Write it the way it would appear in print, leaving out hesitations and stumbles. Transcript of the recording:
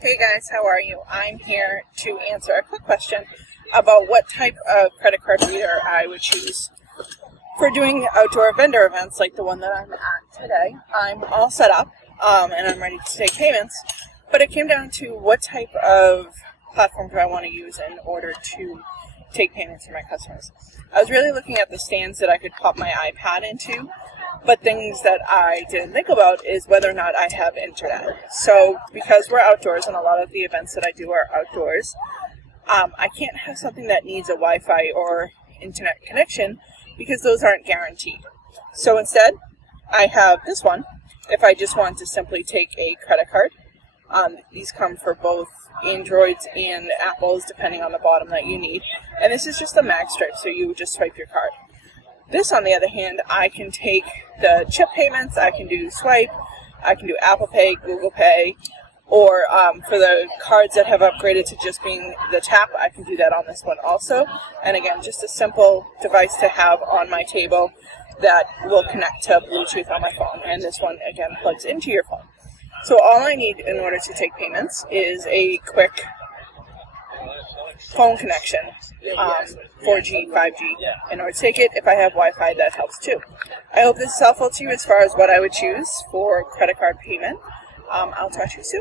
Hey guys, how are you? I'm here to answer a quick question about what type of credit card reader I would choose for doing outdoor vendor events like the one that I'm at today. I'm all set up and I'm ready to take payments, but it came down to what type of platform do I want to use in order to take payments from my customers. I was really looking at the stands that I could pop my iPad into, but things that I didn't think about is whether or not I have internet. So because we're outdoors and a lot of the events that I do are outdoors, I can't have something that needs a Wi-Fi or internet connection because those aren't guaranteed. So instead, I have this one if I just want to simply take a credit card. These come for both Androids and Apples depending on the bottom that you need. And this is just a mag stripe, so you would just swipe your card. This, on the other hand, I can take the chip payments, I can do swipe, I can do Apple Pay, Google Pay, or for the cards that have upgraded to just being the tap, I can do that on this one also. And again, just a simple device to have on my table that will connect to Bluetooth on my phone. And this one, again, plugs into your phone. So all I need in order to take payments is a quick phone connection, 4G, 5G, in order to take it. If I have Wi-Fi, that helps too. I hope this is helpful to you as far as what I would choose for credit card payment. I'll talk to you soon.